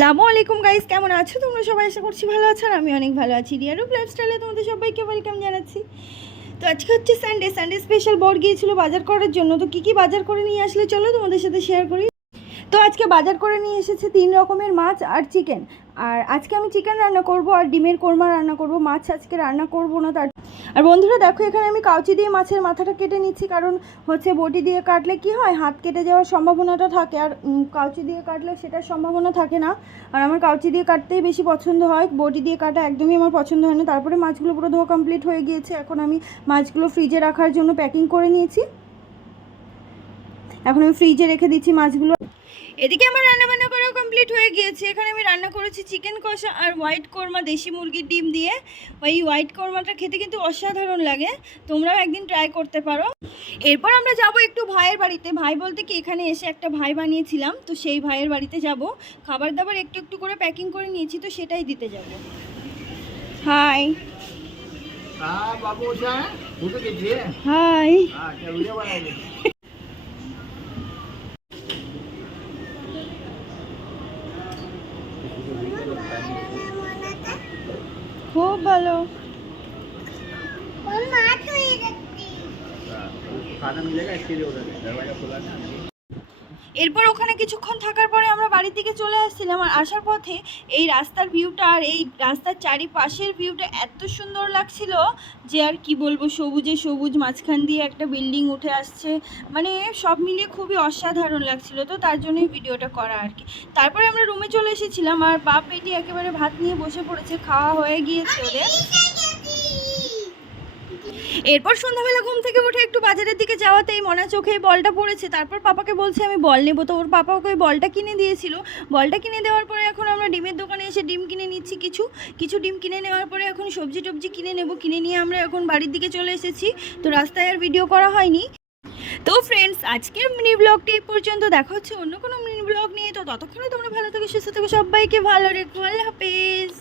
আসসালামু আলাইকুম গাইস, কেমন আছো তোমরা সবাই? আশা করছি ভালো আছো আর আমি অনেক ভালো আছি। রিয়া রূপ লাইফস্টাইলে তোমাদের সবাইকে ওয়েলকাম জানাচ্ছি। তো আজকে হচ্ছে সানডে স্পেশাল। বর গিয়েছিল বাজার করার জন্য, তো কী কী বাজার করে নিয়ে আসলে চলো তোমাদের সাথে শেয়ার করি। তো আজকে বাজার করে নিয়ে এসেছে 3 রকমের মাছ আর চিকেন। আর আজকে আমি চিকেন রান্না করব আর ডিমের কোরমা রান্না করব, মাছ আজকে রান্না করব না। আর বন্ধুরা দেখো, এখানে আমি কাউচি দিয়ে মাছের মাথাটা কেটে নিচ্ছি, কারণ হচ্ছে বটি দিয়ে কাটলে কি হয়, হাত কেটে যাওয়ার সম্ভাবনাটা থাকে, আর কাউচি দিয়ে কাটলে সেটার সম্ভাবনা থাকে না। আর আমার কাউচি দিয়ে কাটতেই বেশি পছন্দ হয়, বটি দিয়ে কাটা একদমই আমার পছন্দ হয় না। তারপরে মাছগুলো পুরো ধোয়া কমপ্লিট হয়ে গিয়েছে। এখন আমি মাছগুলো ফ্রিজে রাখার জন্য প্যাকিং করে নিয়েছি। এখন আমি ফ্রিজে রেখে দিচ্ছি মাছগুলো। এদিকে আমার রান্নাবান্না করাও কমপ্লিট হয়ে গিয়েছে। এখানে আমি রান্না করেছি চিকেন কষা আর হোয়াইট কোরমা দেশি মুরগির ডিম দিয়ে। ওই হোয়াইট কোরমাটা খেতে কিন্তু অসাধারণ লাগে, তোমরাও একদিন ট্রাই করতে পারো। এরপর আমরা যাব একটু ভাইয়ের বাড়িতে। ভাই বলতে কি, এখানে এসে একটা ভাই বানিয়েছিলাম, তো সেই ভাইয়ের বাড়িতে যাব। খাবার দাবার একটু একটু করে প্যাকিং করে নিয়েছি, তো সেটাই দিতে যাব। High high. খুব ভালো। এরপর ওখানে কিছুক্ষণ থাকার পরে আমরা বাড়ির দিকে চলে আসছিলাম। আর আসার পথে এই রাস্তার ভিউটা আর এই রাস্তার চারিপাশের ভিউটা এত সুন্দর লাগছিল যে আর কি বলবো। সবুজে সবুজ, মাঝখান দিয়ে একটা বিল্ডিং উঠে আসছে, মানে সব মিলিয়ে খুবই অসাধারণ লাগছিল। তো তার জন্যই ভিডিওটা করা আর কি। তারপরে আমরা রুমে চলে এসেছিলাম আর বাপ বেটি একেবারে ভাত নিয়ে বসে পড়েছে, খাওয়া হয়ে গিয়েছে ওদের। এরপর সন্ধ্যাবেলা ঘুম থেকে উঠে একটু বাজারের দিকে যাওয়াতেই মনা চোখে বলটা পড়েছে। তারপর পাপাকে বলছে আমি বল নেবো, তো ওর পাপা ওকে ওই বলটা কিনে দিয়েছিল। বলটা কিনে দেওয়ার পরে এখন আমরা ডিমের দোকানে এসে ডিম কিনে নিচ্ছি। কিছু ডিম কিনে নেওয়ার পরে এখন সবজি টবজি কিনে নেব। কিনে নিয়ে আমরা এখন বাড়ির দিকে চলে এসেছি। তো রাস্তায় আর ভিডিও করা হয়নি। তো ফ্রেন্ডস, আজকের মিনি ব্লগটি এই পর্যন্ত। দেখা হচ্ছে অন্য কোনো মিনি ব্লগ নিয়ে। তো ততক্ষণে তোমরা ভালো থেকো, সুস্থ থেকো, সবাইকে ভালো রেখো। আল্লাহ হাফেজ।